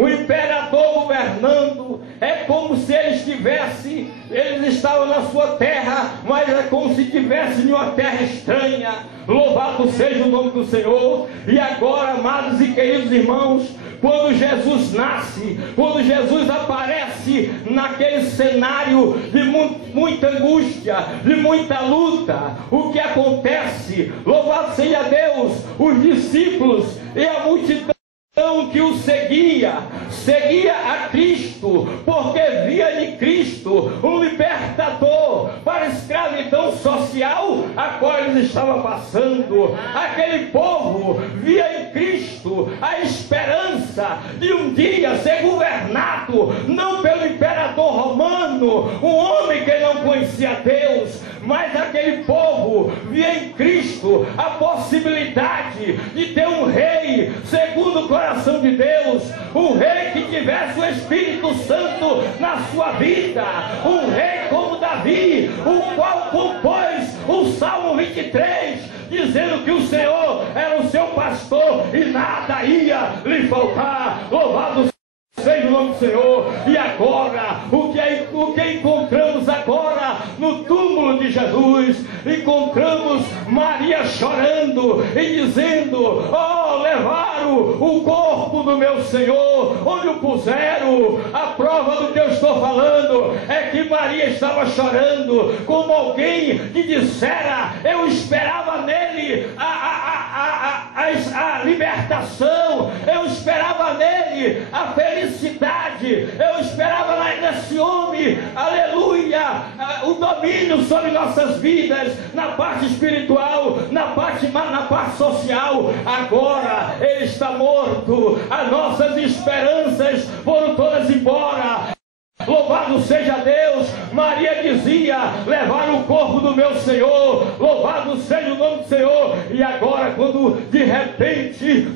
o imperador governando, é como se eles estavam na sua terra, mas é como se estivessem em uma terra estranha. Louvado seja o nome do Senhor. E agora, amados e queridos irmãos, quando Jesus nasce, quando Jesus aparece naquele cenário de muita angústia, de muita luta, o que acontece? Louvado seja Deus, os discípulos e a multidão que o seguia a Cristo, porque via em Cristo um libertador para a escravidão social a qual eles estavam passando. Aquele povo via em Cristo a esperança de um dia ser governado não pelo imperador romano, um homem que não conhecia Deus, mas aquele povo via em Cristo a possibilidade de ter um rei segundo o coração de Deus, um rei que tivesse o Espírito Santo na sua vida, um rei como Davi, o qual compôs o Salmo 23, dizendo que o Senhor era o seu pastor e nada ia lhe faltar. Louvado seja o nome do Senhor. E agora, o que encontramos agora no túmulo de Jesus? Encontramos Maria chorando e dizendo: oh, levaram o corpo do meu Senhor, onde o puseram? A prova do que eu estou falando é que Maria estava chorando como alguém que dissera: eu esperava nele a libertação, eu esperava nele a felicidade, eu esperava nesse homem, aleluia, o domínio sobre nossas vidas, na parte espiritual, na parte social. Agora ele está morto, as nossas esperanças foram todas embora. Louvado seja Deus. Maria dizia: levar o corpo do meu Senhor. Louvado seja o nome do Senhor. E agora, quando de repente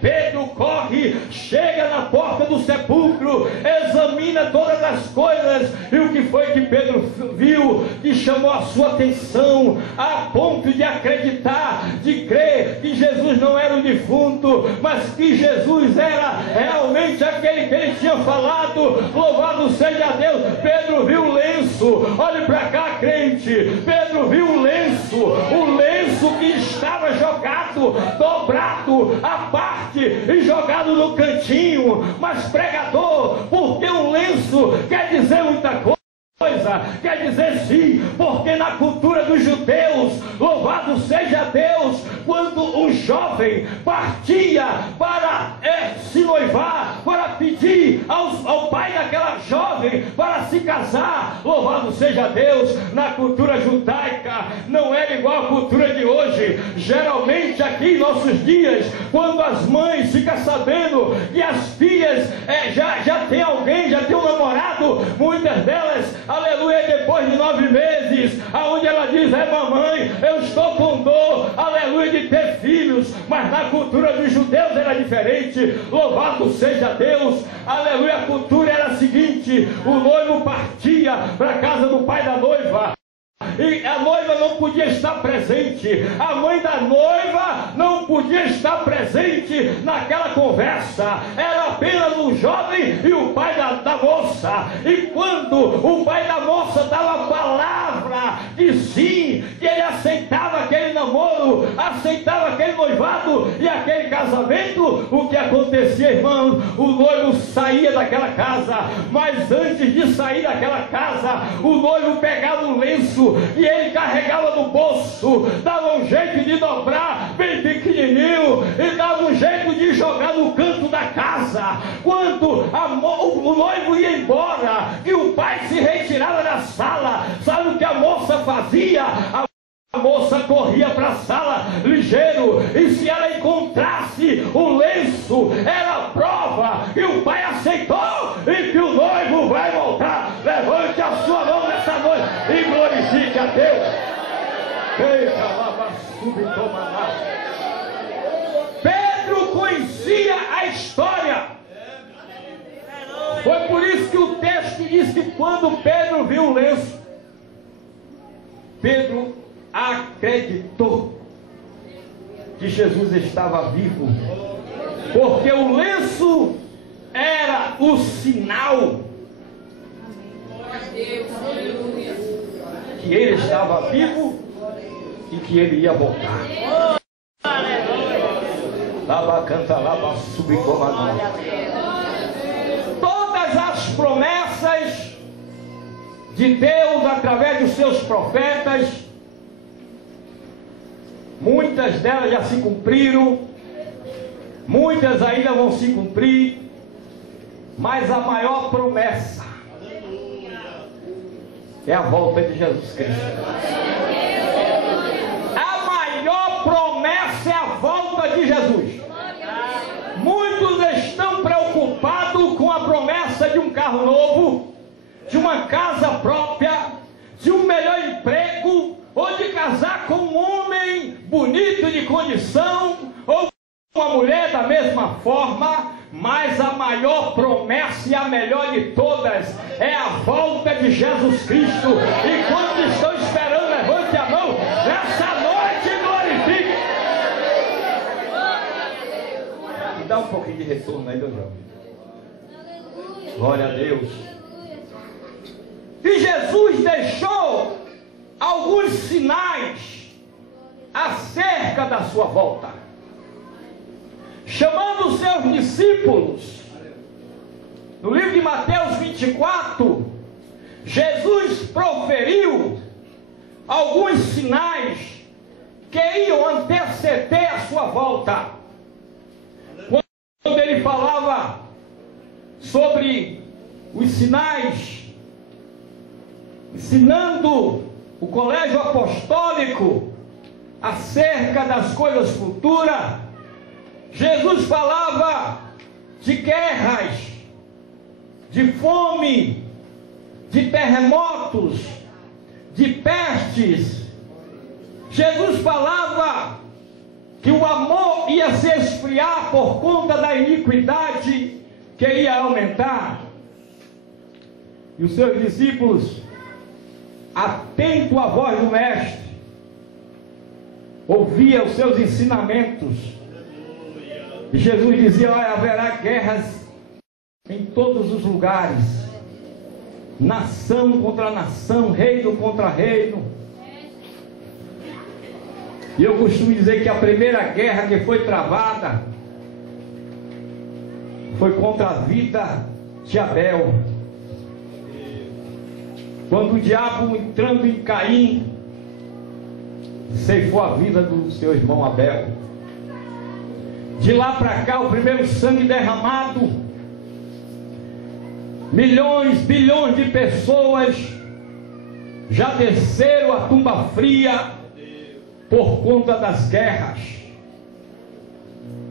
Pedro corre, chega na porta do sepulcro, examina todas as coisas, e o que foi que Pedro viu que chamou a sua atenção a ponto de acreditar, de crer que Jesus não era um defunto, mas que Jesus era realmente aquele que ele tinha falado. Louvado seja Deus. Pedro viu o lenço. Olhe para cá, crente. Pedro viu o lenço que estava jogado, dobrado à parte e jogado no cantinho. Mas pregador, porque o lenço quer dizer muita coisa. Quer dizer sim, porque na cultura dos judeus, louvado seja Deus, quando um jovem partia para se noivar, para pedir ao pai daquela jovem para se casar, louvado seja Deus, na cultura judaica não era igual à cultura de hoje. Geralmente aqui em nossos dias, quando as mães ficam sabendo que as filhas já tem alguém, já tem um namorado, muitas delas, aleluia, depois de 9 meses, aonde ela diz: mamãe, eu estou com dor, aleluia, de ter filhos. Mas na cultura dos judeus era diferente. Louvado seja Deus, aleluia. A cultura era a seguinte: o noivo partia para a casa do pai da noiva, e a noiva não podia estar presente, a mãe da noiva não podia estar presente naquela conversa, era apenas o jovem e o pai da moça. E quando o pai da moça dava a palavra de sim, que ele aceitava aquele namoro, aceitava aquele noivado e aquele casamento, o que acontecia, irmão? O noivo saía daquela casa, mas antes de sair daquela casa, o noivo pegava um lenço e ele carregava no bolso, dava um jeito de dobrar bem pequenininho e dava um jeito de jogar no canto da casa. Quando o noivo ia embora e o pai se retirava da sala, sabe o que a moça fazia? A moça corria para a sala ligeiro, e se ela encontrasse o lenço, era a prova que o pai aceitou e que o noivo vai voltar. Levante a sua mão nessa noite e glorifique a Deus. Pedro conhecia a história. Foi por isso que o texto diz que quando Pedro viu o lenço, Pedro acreditou que Jesus estava vivo, porque o lenço era o sinal que ele estava vivo e que ele ia voltar. Lava canta, lava subcomando. Todas as promessas de Deus através dos seus profetas, muitas delas já se cumpriram, muitas ainda vão se cumprir, mas a maior promessa é a volta de Jesus Cristo. A maior promessa é a volta de Jesus. Muitos estão preocupados com a promessa de um carro novo, de uma casa própria, de um melhor emprego, ou de casar com um homem bonito de condição, ou com uma mulher da mesma forma. Mas a maior promessa e a melhor de todas é a volta de Jesus Cristo. E quando estão esperando, levante a mão nessa noite, glorifique. Dá um pouquinho de retorno aí, meu jovem. Glória a Deus. E Jesus deixou alguns sinais acerca da sua volta. Chamando os seus discípulos, no livro de Mateus 24, Jesus proferiu alguns sinais que iam anteceder a sua volta. Quando ele falava sobre os sinais, ensinando o colégio apostólico acerca das coisas futuras, Jesus falava de guerras, de fome, de terremotos, de pestes. Jesus falava que o amor ia se esfriar por conta da iniquidade que ia aumentar. E os seus discípulos, atento à voz do Mestre, ouvia os seus ensinamentos. E Jesus dizia: olha, haverá guerras em todos os lugares, nação contra nação, reino contra reino. E eu costumo dizer que a primeira guerra que foi travada foi contra a vida de Abel. Quando o diabo, entrando em Caim, ceifou a vida do seu irmão Abel. De lá para cá, o primeiro sangue derramado, milhões, bilhões de pessoas já desceram a tumba fria por conta das guerras.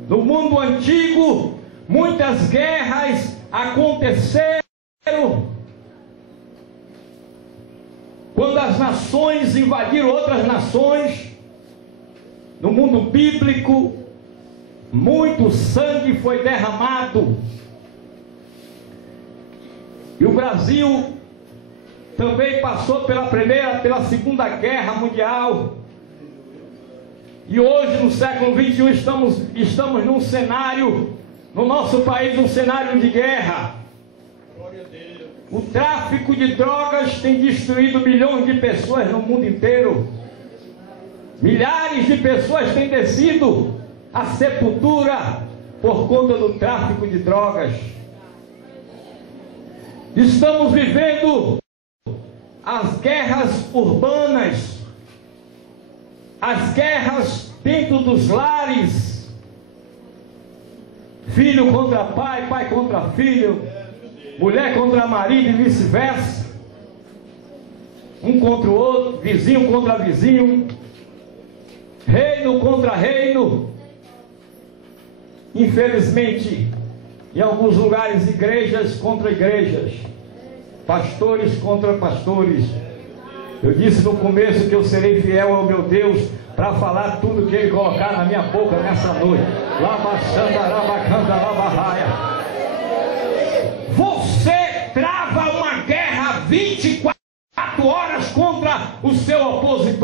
No mundo antigo, muitas guerras aconteceram quando as nações invadiram outras nações. No mundo bíblico, muito sangue foi derramado. E o Brasil também passou pela Segunda Guerra Mundial. E hoje, no século XXI, estamos num cenário, no nosso país, um cenário de guerra. O tráfico de drogas tem destruído milhões de pessoas no mundo inteiro. Milhares de pessoas têm descido a sepultura por conta do tráfico de drogas. Estamos vivendo as guerras urbanas, as guerras dentro dos lares, filho contra pai, pai contra filho, mulher contra marido e vice-versa, um contra o outro, vizinho contra vizinho, reino contra reino. Infelizmente, em alguns lugares, igrejas contra igrejas, pastores contra pastores. Eu disse no começo que eu serei fiel ao meu Deus para falar tudo que Ele colocar na minha boca nessa noite. Você trava uma guerra 24 horas contra o seu opositor.